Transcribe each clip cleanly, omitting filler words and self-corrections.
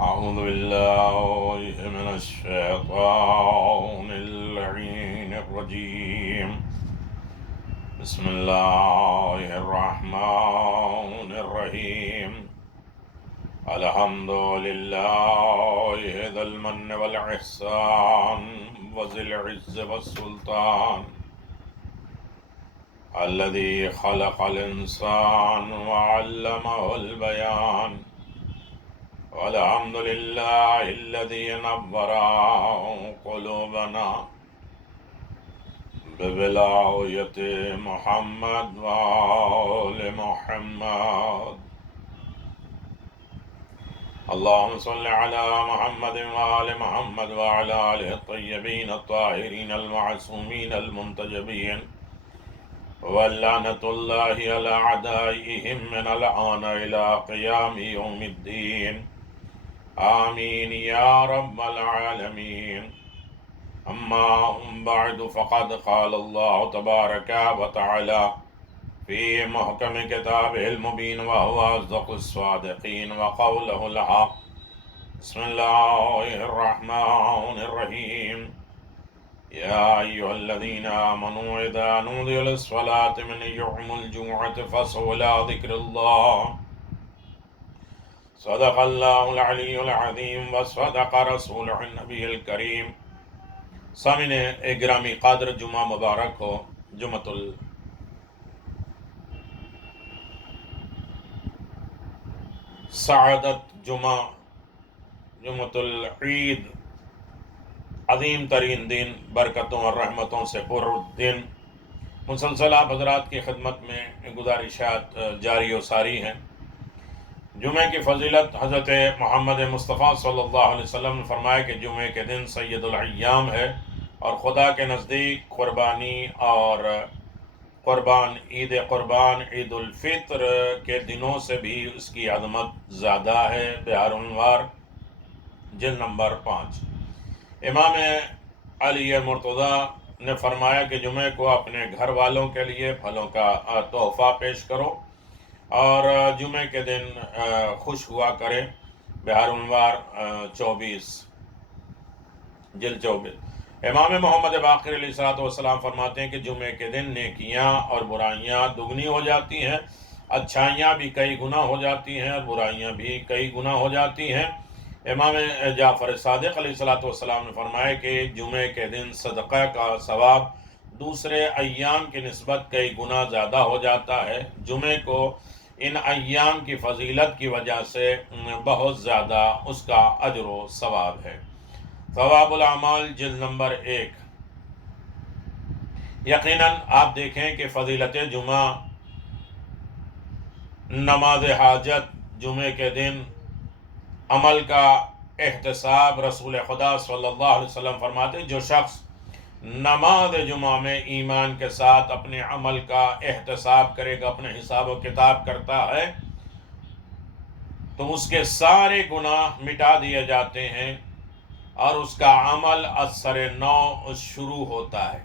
أعوذ بالله من الشيطان اللعين الرجيم. بسم الله الرحمن الرحيم. الحمد لله ذي المن والإحسان وذي العز والسلطان الذي خلق الإنسان وعلمه البيان. والحمد لله الذي نور قلوبنا بولاية محمد وآل محمد. اللهم صل على محمد وآل محمد وعلى آله الطيبين الطاهرين المعصومين المنتجبين، ولعنة الله على أعدائهم من الآن إلى قيام يوم الدين. آمين يا رب العالمين. أما بعد، فقد قال الله تبارك وتعالى في محكم كتابه المبين وهو أصدق الصادقين وقوله الحق. بسم الله الرحمن الرحيم. يا أيها الذين آمنوا إذا نودي للصلاة من يوم الجمعة فاسعوا إلى ذكر الله. صدق اللہ العلی العظیم وصدق رسولہ النبی الکریم. سامعین گرامی قادر، جمعہ مبارک ہو. جمعۃ السعادت، جمعۃ العید، عظیم ترین دن، برکتوں اور رحمتوں سے پر دن. مسلسل آپ حضرات کی خدمت میں گزارشات جاری و ساری ہیں. جمعہ کی فضیلت حضرت محمد مصطفیٰ صلی اللہ علیہ وسلم نے فرمایا کہ جمعہ کے دن سید الایام ہے، اور خدا کے نزدیک قربانی اور عید قربان، عید الفطر کے دنوں سے بھی اس کی عظمت زیادہ ہے. بہار الانوار جلد نمبر 5. امام علی مرتضیٰ نے فرمایا کہ جمعہ کو اپنے گھر والوں کے لیے پھلوں کا تحفہ پیش کرو اور جمعہ کے دن خوش ہوا کریں. بہار الانوار 24 جلد 24. امام محمد باقر علیہ الصلوۃ والسلام فرماتے ہیں کہ جمعہ کے دن نیکیاں اور برائیاں دگنی ہو جاتی ہیں، اچھائیاں بھی کئی گنا ہو جاتی ہیں اور برائیاں بھی کئی گنا ہو جاتی ہیں. امام جعفر صادق علیہ الصلوۃ والسلام نے فرمایا کہ جمعہ کے دن صدقہ کا ثواب دوسرے ایام کی نسبت کئی گنا زیادہ ہو جاتا ہے. جمعہ کو ان ایام کی فضیلت کی وجہ سے بہت زیادہ اس کا اجر و ثواب ہے. ثواب الاعمال جلد نمبر 1. یقیناً آپ دیکھیں کہ فضیلت جمعہ، نماز حاجت، جمعے کے دن عمل کا احتساب. رسول خدا صلی اللہ علیہ وسلم فرماتے ہیں جو شخص نماز جمعہ میں ایمان کے ساتھ اپنے عمل کا احتساب کرے گا، اپنے حساب و کتاب کرتا ہے، تو اس کے سارے گناہ مٹا دیے جاتے ہیں اور اس کا عمل از سر نو شروع ہوتا ہے.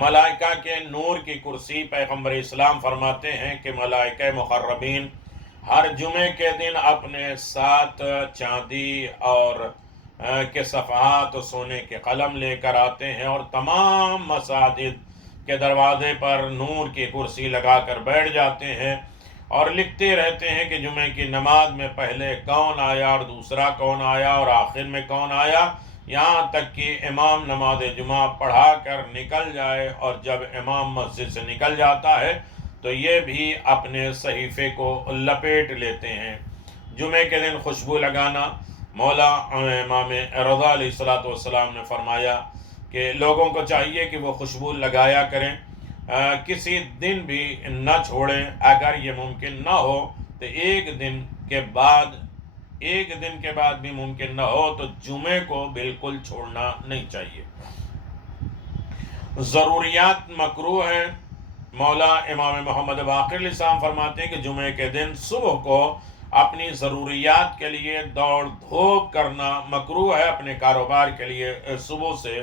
ملائکہ کے نور کی کرسی، پیغمبر اسلام فرماتے ہیں کہ ملائکہ مقربین ہر جمعے کے دن اپنے ساتھ چاندی اور کے صفحات و سونے کے قلم لے کر آتے ہیں اور تمام مساجد کے دروازے پر نور کی کرسی لگا کر بیٹھ جاتے ہیں اور لکھتے رہتے ہیں کہ جمعے کی نماز میں پہلے کون آیا اور دوسرا کون آیا اور آخر میں کون آیا، یہاں تک کہ امام نماز جمعہ پڑھا کر نکل جائے. اور جب امام مسجد سے نکل جاتا ہے تو یہ بھی اپنے صحیفے کو لپیٹ لیتے ہیں. جمعے کے دن خوشبو لگانا، مولا امام رضا علیہ الصلوۃ والسلام نے فرمایا کہ لوگوں کو چاہیے کہ وہ خوشبو لگایا کریں، کسی دن بھی نہ چھوڑیں. اگر یہ ممکن نہ ہو تو ایک دن کے بعد بھی ممکن نہ ہو تو جمعے کو بالکل چھوڑنا نہیں چاہیے. ضروریات مکروہ ہیں. مولا امام محمد باقر علیہ السلام فرماتے ہیں کہ جمعے کے دن صبح کو اپنی ضروریات کے لیے دوڑ دھوپ کرنا مکروہ ہے. اپنے کاروبار کے لیے صبح سے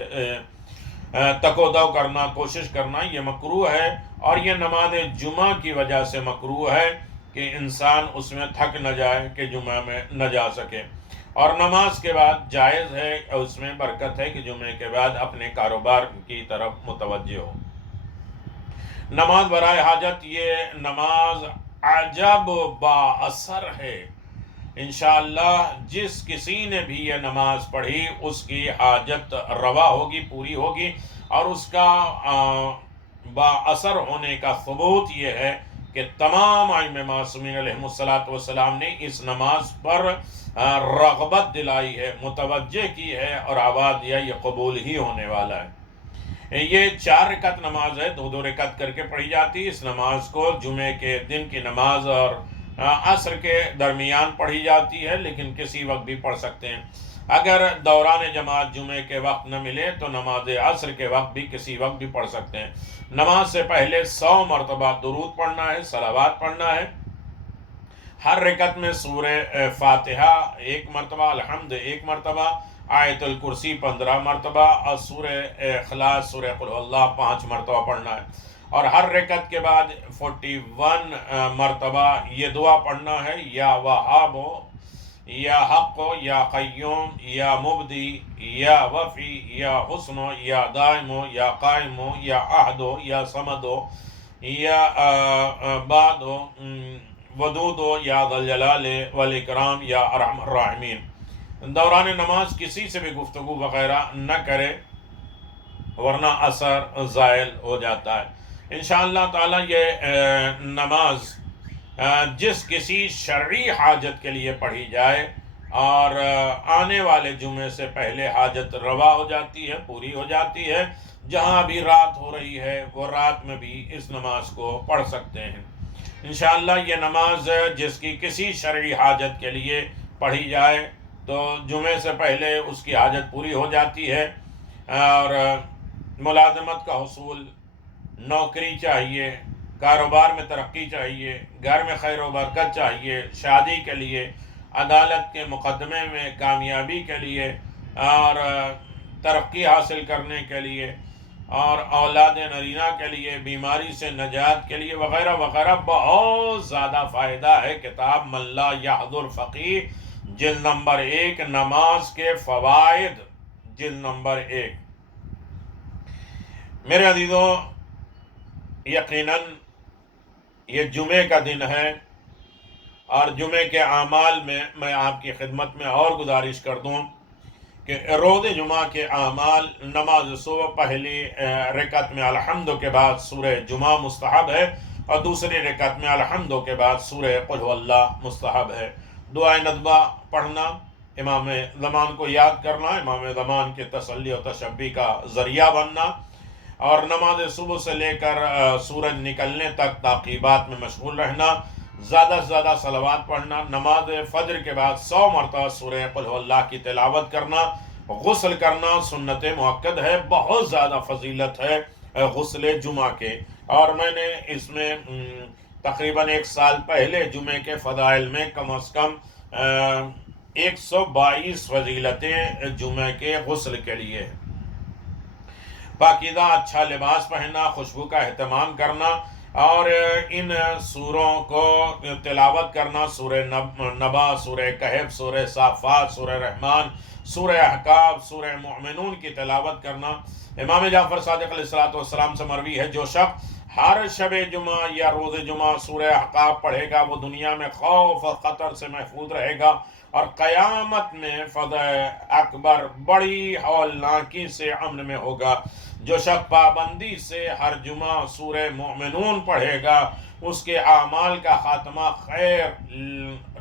تک و دو کرنا، کوشش کرنا، یہ مکروہ ہے. اور یہ نماز جمعہ کی وجہ سے مکروہ ہے کہ انسان اس میں تھک نہ جائے کہ جمعہ میں نہ جا سکے. اور نماز کے بعد جائز ہے، اس میں برکت ہے کہ جمعے کے بعد اپنے کاروبار کی طرف متوجہ ہو. نماز برائے حاجت، یہ نماز عجب با اثر ہے. انشاءاللہ جس کسی نے بھی یہ نماز پڑھی اس کی حاجت روا ہوگی، پوری ہوگی. اور اس کا با اثر ہونے کا ثبوت یہ ہے کہ تمام ائمہ معصومین علیہم الصلاۃ والسلام نے اس نماز پر رغبت دلائی ہے، متوجہ کی ہے اور آواز دیا یہ قبول ہی ہونے والا ہے. یہ 4 رکعت نماز ہے، 2 رکعت کر کے پڑھی جاتی ہے. اس نماز کو جمعے کے دن کی نماز اور عصر کے درمیان پڑھی جاتی ہے، لیکن کسی وقت بھی پڑھ سکتے ہیں. اگر دوران جماعت جمعے کے وقت نہ ملے تو نماز عصر کے وقت بھی کسی وقت بھی پڑھ سکتے ہیں. نماز سے پہلے 100 مرتبہ درود پڑھنا ہے، صلوات پڑھنا ہے. ہر رکعت میں سورہ فاتحہ 1 مرتبہ، الحمد 1 مرتبہ، آیت الکرسی 15 مرتبہ اور سورہ اخلاص، سورہ قل هو اللہ 5 مرتبہ پڑھنا ہے. اور ہر رکعت کے بعد 41 مرتبہ یہ دعا پڑھنا ہے، یا وہاب ہو، یا حق ہو، یا قیوم، یا مبدی، یا وفی، یا حسن ہو، یا دائم ہو، یا قائم ہو، یا احد ہو، یا صمد ہو، یا بعد ہو، ودود ہو، یا ذا الجلال والاکرام، یا ارحم الراحمین. دوران نماز کسی سے بھی گفتگو وغیرہ نہ کرے ورنہ اثر زائل ہو جاتا ہے. انشاءاللہ تعالی یہ نماز جس کسی شرعی حاجت کے لیے پڑھی جائے اور آنے والے جمعے سے پہلے حاجت روا ہو جاتی ہے، پوری ہو جاتی ہے. جہاں ابھی رات ہو رہی ہے وہ رات میں بھی اس نماز کو پڑھ سکتے ہیں. انشاءاللہ یہ نماز جس کی کسی شرعی حاجت کے لیے پڑھی جائے تو جمعے سے پہلے اس کی حاجت پوری ہو جاتی ہے. اور ملازمت کا حصول، نوکری چاہیے، کاروبار میں ترقی چاہیے، گھر میں خیر و برکت چاہیے، شادی کے لیے، عدالت کے مقدمے میں کامیابی کے لیے، اور ترقی حاصل کرنے کے لیے، اور اولاد نرینہ کے لیے، بیماری سے نجات کے لیے وغیرہ وغیرہ بہت زیادہ فائدہ ہے. کتاب من لا یحضر فقیہ، جلد نمبر 1، نماز کے فوائد، جلد نمبر 1. میرے عزیزوں، یقیناً یہ جمعے کا دن ہے اور جمعے کے اعمال میں آپ کی خدمت میں اور گزارش کر دوں کہ روز جمعہ کے اعمال، نماز صبح پہلی رکعت میں الحمد کے بعد سورہ جمعہ مستحب ہے اور دوسری رکعت میں الحمد کے بعد سورہ قل هو اللہ مستحب ہے. دعائے ندبہ پڑھنا، امام زمان کو یاد کرنا، امام زمان کے تسلی و تشبی کا ذریعہ بننا، اور نماز صبح سے لے کر سورج نکلنے تک تعقیبات میں مشغول رہنا، زیادہ سے زیادہ صلوات پڑھنا، نماز فجر کے بعد 100 مرتبہ سورہ قل هو اللہ کی تلاوت کرنا، غسل کرنا سنت مؤکد ہے. بہت زیادہ فضیلت ہے غسل جمعہ کے، اور میں نے اس میں تقریباً 1 سال پہلے جمعے کے فضائل میں کم از کم 122 فضیلتیں جمعے کے غسل کے لیے ہیں. پاکیزہ اچھا لباس پہننا، خوشبو کا اہتمام کرنا، اور ان سوروں کو تلاوت کرنا، سورہ نبا، سورہ کہف، سورہ صافات، سورہ رحمان، سورہ احقاف، سورہ مؤمنون کی تلاوت کرنا. امام جعفر صادق علیہ السلام سے مروی ہے جو شخص ہر شب جمعہ یا روز جمعہ سورہ احقاف پڑھے گا وہ دنیا میں خوف اور خطر سے محفوظ رہے گا، اور قیامت میں فضح اکبر بڑی ہولناکی سے امن میں ہوگا. جو شخص پابندی سے ہر جمعہ سورہ مؤمنون پڑھے گا اس کے اعمال کا خاتمہ خیر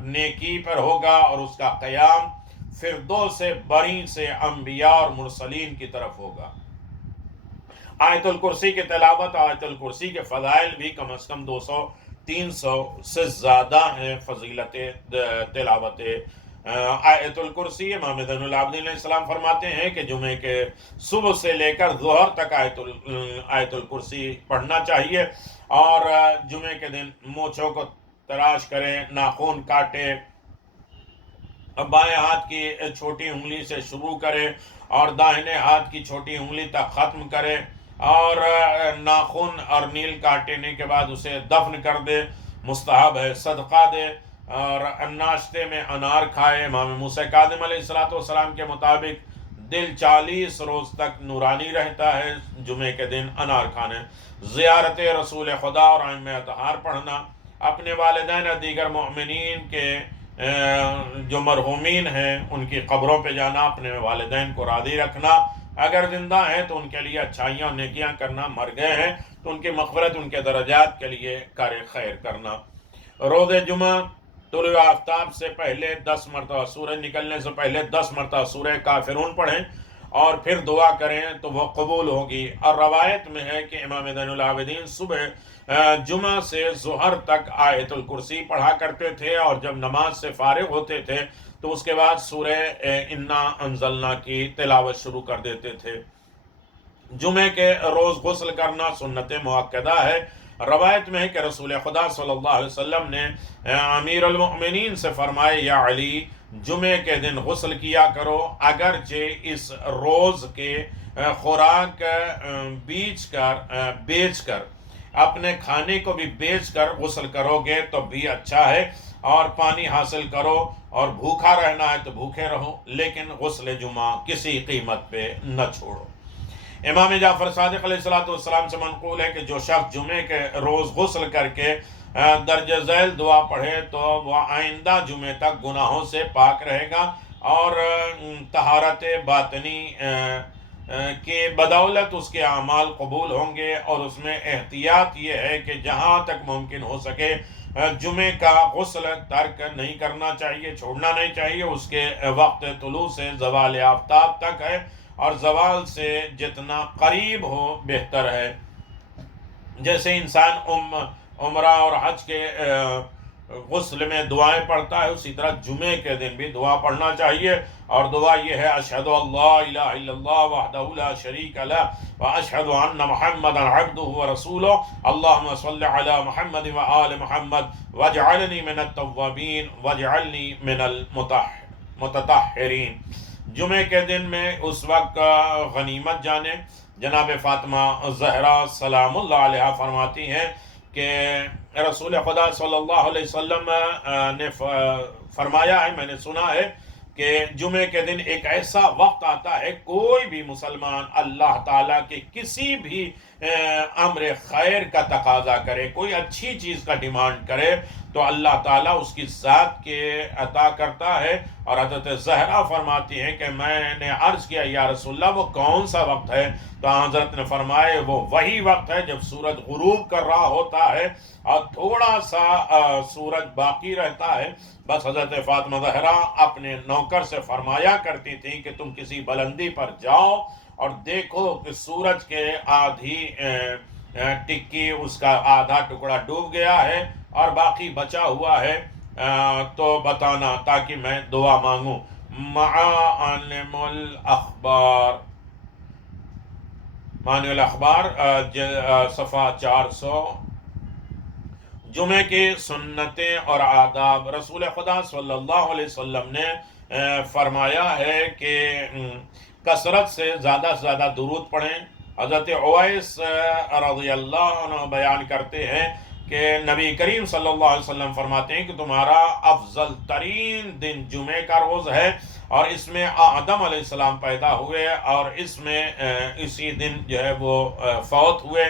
نیکی پر ہوگا اور اس کا قیام فردوس بری سے انبیاء اور مرسلین کی طرف ہوگا. آیت الکرسی کی تلاوت، آیت الکرسی کے فضائل بھی کم از کم 200-300 سے زیادہ ہیں فضیلت تلاوت آیت الکرسی. امام زین العابدین علیہ السلام فرماتے ہیں کہ جمعے کے صبح سے لے کر ظہر تک آیت الکرسی پڑھنا چاہیے، اور جمعے کے دن مونچھوں کو تراش کرے، ناخن کاٹے، بائیں ہاتھ کی چھوٹی انگلی سے شروع کرے اور داہنے ہاتھ کی چھوٹی انگلی تک ختم کرے، اور ناخن اور نیل کاٹنے کے بعد اسے دفن کر دے. مستحب ہے، صدقہ دے اور ناشتے میں انار کھائے۔ امام موسیٰ کاظم علیہ السلام کے مطابق دل 40 روز تک نورانی رہتا ہے جمعے کے دن انار کھانے۔ زیارت رسول خدا اور ائمہ اطہار پڑھنا، اپنے والدین اور دیگر مومنین کے جو مرحومین ہیں ان کی قبروں پہ جانا، اپنے والدین کو راضی رکھنا، اگر زندہ ہیں تو ان کے لیے اچھائیاں اور نیکیاں کرنا، مر گئے ہیں تو ان کی مغفرت، ان کے درجات کے لیے کار خیر کرنا۔ روز جمعہ طلوع آفتاب سے پہلے 10 مرتبہ، سورج نکلنے سے پہلے 10 مرتبہ سورہ کافرون پڑھیں اور پھر دعا کریں تو وہ قبول ہوگی۔ اور روایت میں ہے کہ امام زین العابدین صبح جمعہ سے ظہر تک آیت الکرسی پڑھا کرتے تھے، اور جب نماز سے فارغ ہوتے تھے تو اس کے بعد سورہ انا انزلنا کی تلاوت شروع کر دیتے تھے۔ جمعے کے روز غسل کرنا سنت مؤکدہ ہے۔ روایت میں ہے کہ رسول خدا صلی اللہ علیہ وسلم نے امیر المؤمنین سے فرمائے، یا علی، جمعے کے دن غسل کیا کرو، اگرچہ اس روز کے خوراک بیچ کر اپنے کھانے کو بھی بیچ کر غسل کرو گے تو بھی اچھا ہے، اور پانی حاصل کرو، اور بھوکا رہنا ہے تو بھوکے رہو، لیکن غسل جمعہ کسی قیمت پہ نہ چھوڑو۔ امام جعفر صادق علیہ السلام سے منقول ہے کہ جو شخص جمعے کے روز غسل کر کے درج ذیل دعا پڑھے تو وہ آئندہ جمعے تک گناہوں سے پاک رہے گا، اور طہارت باطنی کے بدولت اس کے اعمال قبول ہوں گے۔ اور اس میں احتیاط یہ ہے کہ جہاں تک ممکن ہو سکے جمعے کا غسل ترک نہیں کرنا چاہیے، چھوڑنا نہیں چاہیے۔ اس کے وقت طلوع سے زوال آفتاب تک ہے، اور زوال سے جتنا قریب ہو بہتر ہے۔ جیسے انسان عمرہ اور حج کے غسل میں دعائیں پڑھتا ہے، اسی طرح جمعے کے دن بھی دعا پڑھنا چاہیے، اور دعا یہ ہے، اشہد اللہ الہ الا اللہ وحدہ لا شریک لہ واشہد ان محمدا عبدہ ورسولہ اللہم صلی علی محمد وآل محمد واجعلنی من التوابین واجعلنی من المتطہرین۔ جمعے کے دن میں اس وقت غنیمت جانے، جناب فاطمہ زہرا سلام اللہ علیہ فرماتی ہیں کہ رسول خدا صلی اللہ علیہ وسلم نے فرمایا ہے، میں نے سنا ہے کہ جمعے کے دن ایک ایسا وقت آتا ہے، کوئی بھی مسلمان اللہ تعالیٰ کے کسی بھی امر خیر کا تقاضا کرے، کوئی اچھی چیز کا ڈیمانڈ کرے تو اللہ تعالیٰ اس کی ذات کے عطا کرتا ہے۔ اور حضرت زہرا فرماتی ہیں کہ میں نے عرض کیا، یا رسول اللہ وہ کون سا وقت ہے؟ تو حضرت نے فرمائے وہ وہی وقت ہے جب سورج غروب کر رہا ہوتا ہے اور تھوڑا سا سورج باقی رہتا ہے۔ بس حضرت فاطمہ زہرا اپنے نوکر سے فرمایا کرتی تھیں کہ تم کسی بلندی پر جاؤ اور دیکھو کہ سورج کے آدھی ٹکی، اس کا آدھا ٹکڑا ڈوب گیا ہے اور باقی بچا ہوا ہے تو بتانا تاکہ میں دعا مانگوں۔ معالم الاخبار، معنی الاخبار صفحہ 400۔ جمعے کے سنتیں اور آداب، رسول خدا صلی اللہ علیہ وسلم نے فرمایا ہے کہ کثرت سے زیادہ درود پڑھیں۔ حضرت اویس رضی اللہ عنہ بیان کرتے ہیں کہ نبی کریم صلی اللہ علیہ وسلم فرماتے ہیں کہ تمہارا افضل ترین دن جمعے کا روز ہے، اور اس میں آدم علیہ السلام پیدا ہوئے، اور اس میں اسی دن جو ہے وہ فوت ہوئے،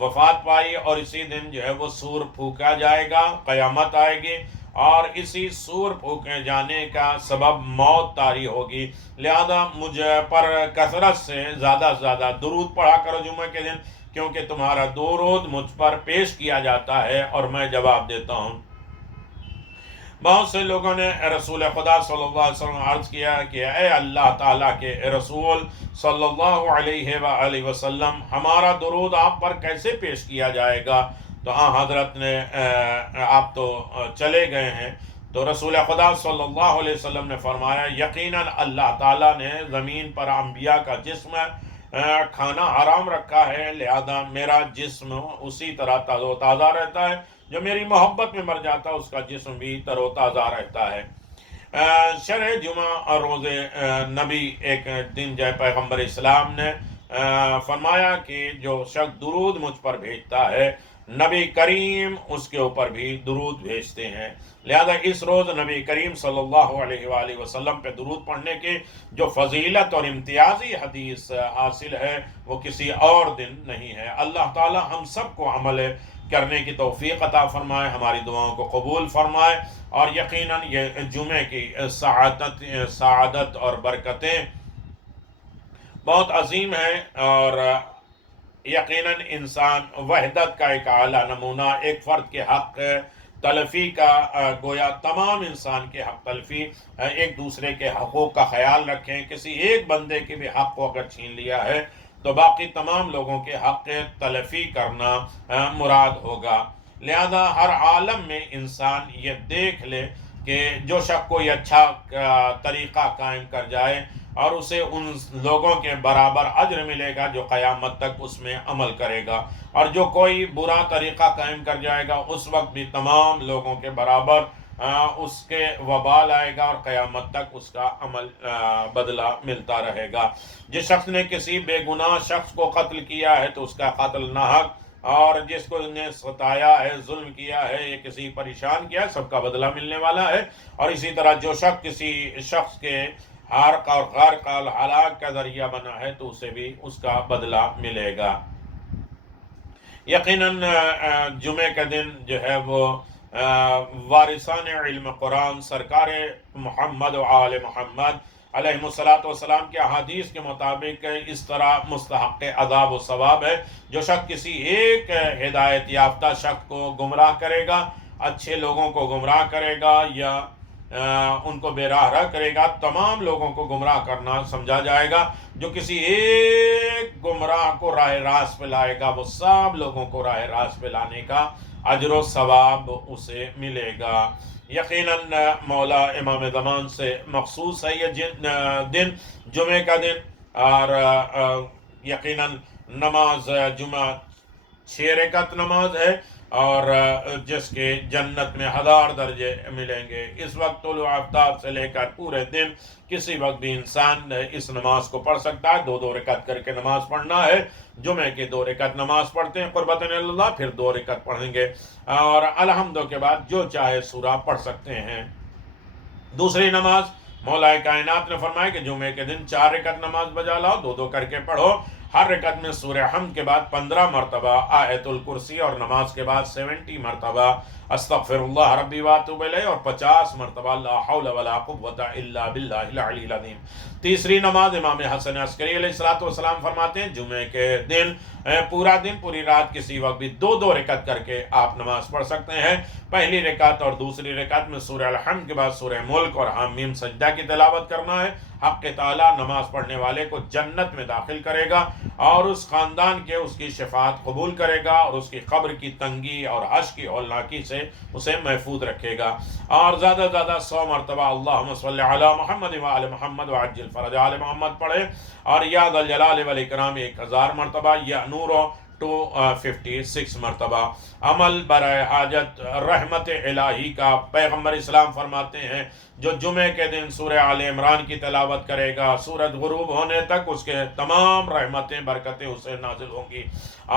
وفات پائی، اور اسی دن جو ہے وہ سور پھونکا جائے گا، قیامت آئے گی، اور اسی سور پھونکے جانے کا سبب موت طاری ہوگی۔ لہذا مجھ پر کثرت سے زیادہ درود پڑھا کرو جمعے کے دن، کیونکہ تمہارا درود مجھ پر پیش کیا جاتا ہے اور میں جواب دیتا ہوں۔ بہت سے لوگوں نے رسول خدا صلی اللہ علیہ وسلم عرض کیا کہ اے اللہ تعالیٰ کے رسول صلی اللہ علیہ وآلہ وسلم، ہمارا درود آپ پر کیسے پیش کیا جائے گا؟ تو حضرت نے آپ تو چلے گئے ہیں، تو رسول خدا صلی اللہ علیہ وسلم نے فرمایا، یقیناً اللہ تعالیٰ نے زمین پر انبیاء کا جسم کھانا حرام رکھا ہے، لہذا میرا جسم اسی طرح تر و تازہ رہتا ہے، جو میری محبت میں مر جاتا ہے اس کا جسم بھی تر و تازہ رہتا ہے۔ شرح جمعہ روز نبی، ایک دن جو ہے پیغمبر اسلام نے فرمایا کہ جو شخص درود مجھ پر بھیجتا ہے نبی کریم اس کے اوپر بھی درود بھیجتے ہیں۔ لہذا اس روز نبی کریم صلی اللہ علیہ وآلہ وسلم پہ درود پڑھنے کی جو فضیلت اور امتیازی حدیث حاصل ہے وہ کسی اور دن نہیں ہے۔ اللہ تعالی ہم سب کو عمل کرنے کی توفیق عطا فرمائے، ہماری دعاؤں کو قبول فرمائے، اور یقیناً یہ جمعے کی سعادت اور برکتیں بہت عظیم ہیں، اور یقیناً انسان وحدت کا ایک اعلیٰ نمونہ، ایک فرد کے حق تلفی کا گویا تمام انسان کے حق تلفی، ایک دوسرے کے حقوق کا خیال رکھیں۔ کسی ایک بندے کے بھی حق کو اگر چھین لیا ہے تو باقی تمام لوگوں کے حق تلفی کرنا مراد ہوگا۔ لہذا ہر عالم میں انسان یہ دیکھ لے کہ جو شخص کوئی اچھا طریقہ قائم کر جائے اور اسے ان لوگوں کے برابر اجر ملے گا جو قیامت تک اس میں عمل کرے گا، اور جو کوئی برا طریقہ قائم کر جائے گا اس وقت بھی تمام لوگوں کے برابر اس کے وبال آئے گا، اور قیامت تک اس کا عمل بدلہ ملتا رہے گا۔ جس شخص نے کسی بے گناہ شخص کو قتل کیا ہے تو اس کا قتل ناحق، اور جس کو نے ستایا ہے، ظلم کیا ہے، یا کسی پریشان کیا ہے، سب کا بدلہ ملنے والا ہے۔ اور اسی طرح جو شخص کسی شخص کے حرق اور غرق اور ہلاک کا ذریعہ بنا ہے تو اسے بھی اس کا بدلہ ملے گا۔ یقیناً جمعے کا دن جو ہے وہ وارثان علم قرآن سرکار محمد و آل محمد علیہ السلام کے احادیث کے مطابق اس طرح مستحق عذاب و ثواب ہے۔ جو شخص کسی ایک ہدایت یافتہ شخص کو گمراہ کرے گا، اچھے لوگوں کو گمراہ کرے گا یا ان کو بے راہ رہ کرے گا، تمام لوگوں کو گمراہ کرنا سمجھا جائے گا۔ جو کسی ایک گمراہ کو راہ راست پہ لائے گا وہ سب لوگوں کو راہ راست پہ لانے کا اجر و ثواب اسے ملے گا۔ یقیناً مولا امام زمان سے مخصوص ہے یہ دن، جمعے کا دن، اور یقیناً نماز جمعہ 6 رکعت نماز ہے، اور جس کے جنت میں 1000 درجے ملیں گے۔ اس وقت طلوع آفتاب سے لے کر پورے دن کسی وقت بھی انسان اس نماز کو پڑھ سکتا ہے۔ 2 رکعت کر کے نماز پڑھنا ہے۔ جمعے کی 2 رکعت نماز پڑھتے ہیں قربۃ اللہ، پھر 2 رکعت پڑھیں گے، اور الحمد کے بعد جو چاہے سورہ پڑھ سکتے ہیں۔ دوسری نماز مولا کائنات نے فرمایا کہ جمعے کے دن 4 رکعت نماز بجا لاؤ، 2 کر کے پڑھو۔ ہر رکعت میں سورہ حمد کے بعد 15 مرتبہ آیت الکرسی، اور نماز کے بعد 70 مرتبہ استغفر اللہ ربی واتوب الیہ، اور 50 مرتبہ لا حول ولا قوت الا باللہ العلی العظیم۔ تیسری نماز امام حسن عسکری علیہ السلام فرماتے ہیں جمعے کے دن پورا دن پوری رات کسی وقت بھی 2 رکعت کر کے آپ نماز پڑھ سکتے ہیں۔ پہلی رکعت اور دوسری رکعت میں سورہ الحمد کے بعد سورہ ملک اور حامیم سجدہ کی تلاوت کرنا ہے۔ حق تعالی نماز پڑھنے والے کو جنت میں داخل کرے گا، اور اس خاندان کے اس کی شفاعت قبول کرے گا، اور اس کی قبر کی تنگی اور حشر کی ہولناکی سے اسے محفوظ رکھے گا۔ اور زیادہ زیادہ 100 مرتبہ اللہم صلی علی محمد وآل محمد وعجل فرج آل محمد پڑھے، اور یا ذا الجلال والاکرام 1000 مرتبہ، یا نورو 256 مرتبہ۔ عمل برائے حاجت رحمت الہی کا پیغمبر اسلام فرماتے ہیں جو جمعے کے دن سورہ آل عمران کی تلاوت کرے گا سورج غروب ہونے تک اس کے تمام رحمتیں برکتیں اسے نازل ہوں گی۔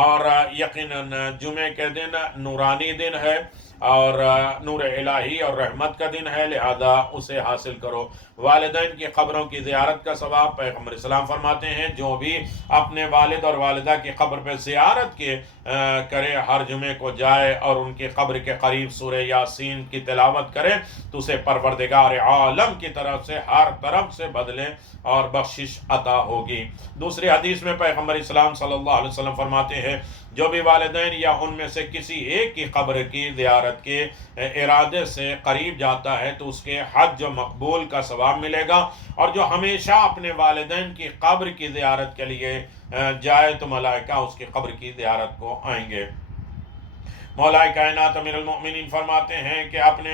اور یقیناً جمعے کے دن نورانی دن ہے، اور نور الہی اور رحمت کا دن ہے، لہذا اسے حاصل کرو۔ والدین کی قبروں کی زیارت کا ثواب پیغمبر اسلام فرماتے ہیں جو بھی اپنے والد اور والدہ کی قبر پہ زیارت کرے، ہر جمعے کو جائے اور ان کی قبر کے قریب سورہ یاسین کی تلاوت کرے تو اسے پروردگار عالم کی طرف سے ہر طرف سے بدلیں اور بخشش عطا ہوگی۔ دوسری حدیث میں پیغمبر اسلام صلی اللہ علیہ وسلم فرماتے ہیں جو بھی والدین یا ان میں سے کسی ایک کی قبر کی زیارت کے ارادے سے قریب جاتا ہے تو اس کے حج مقبول کا ثواب ملے گا، اور جو ہمیشہ اپنے والدین کی قبر کی زیارت کے لیے جائے تو ملائکہ اس کی قبر کی زیارت کو آئیں گے۔ مولا کائنات امیر المؤمنین فرماتے ہیں کہ اپنے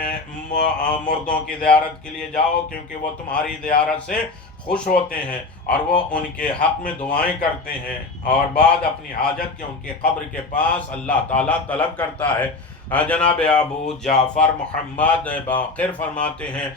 مردوں کی زیارت کے لیے جاؤ کیونکہ وہ تمہاری زیارت سے خوش ہوتے ہیں اور وہ ان کے حق میں دعائیں کرتے ہیں، اور بعد اپنی حاجت کے ان کے قبر کے پاس اللہ تعالیٰ طلب کرتا ہے۔ جناب ابو جعفر محمد باقر فرماتے ہیں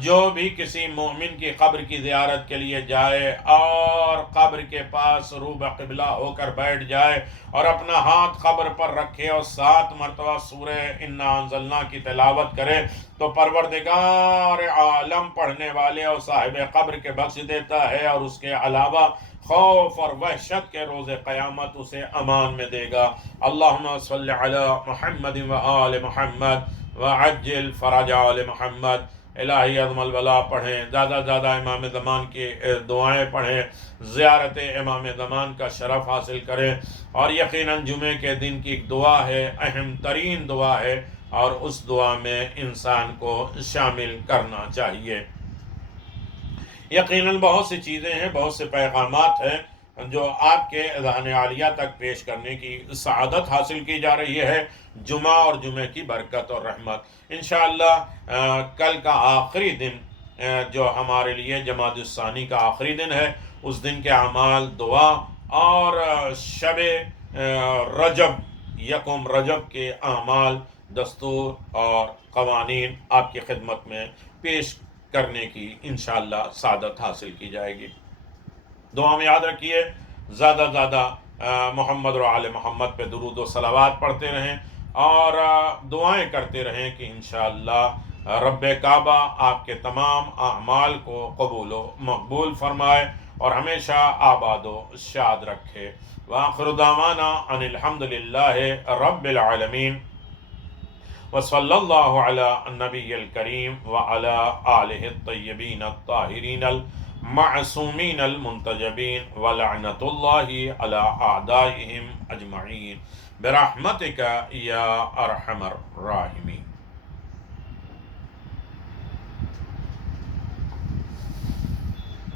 جو بھی کسی مومن کی قبر کی زیارت کے لیے جائے اور قبر کے پاس روبہ قبلہ ہو کر بیٹھ جائے اور اپنا ہاتھ قبر پر رکھے اور 7 مرتبہ سورہ انا انزلنا کی تلاوت کرے تو پروردگار عالم پڑھنے والے اور صاحب قبر کے بخش دیتا ہے، اور اس کے علاوہ خوف اور وحشت کے روز قیامت اسے امان میں دے گا۔ اللہم صلی علی محمد و آل محمد وعجل فرج آل محمد۔ الہی عظم الولا پڑھیں، زیادہ زیادہ امام زمان کی دعائیں پڑھیں، زیارت امام زمان کا شرف حاصل کریں، اور یقیناً جمعے کے دن کی ایک دعا ہے، اہم ترین دعا ہے، اور اس دعا میں انسان کو شامل کرنا چاہیے۔ یقیناً بہت سی چیزیں ہیں، بہت سے پیغامات ہیں جو آپ کے اذہان عالیہ تک پیش کرنے کی سعادت حاصل کی جا رہی ہے، جمعہ اور جمعہ کی برکت اور رحمت۔ انشاءاللہ کل کا آخری دن جو ہمارے لیے جمادی الثانی کا آخری دن ہے، اس دن کے اعمال، دعا اور شب رجب، یکم رجب کے اعمال، دستور اور قوانین آپ کی خدمت میں پیش کرنے کی انشاءاللہ سعادت حاصل کی جائے گی۔ دعا میں یاد رکھیے، زیادہ زیادہ محمد و آل محمد پہ درود و صلوات پڑھتے رہیں اور دعائیں کرتے رہیں کہ انشاءاللہ رب کعبہ آپ کے تمام اعمال کو قبول و مقبول فرمائے اور ہمیشہ آباد و شاد رکھے۔ وآخر دعوانا ان الحمد للہ رب العالمین، وصلی اللہ علی النبی الکریم وعلی آلہ الطیبین الطاہرین المعصومین المنتجبین ولعنت اللہ علی اعدائہم اجمعین برحمتک یا ارحم الراحمین۔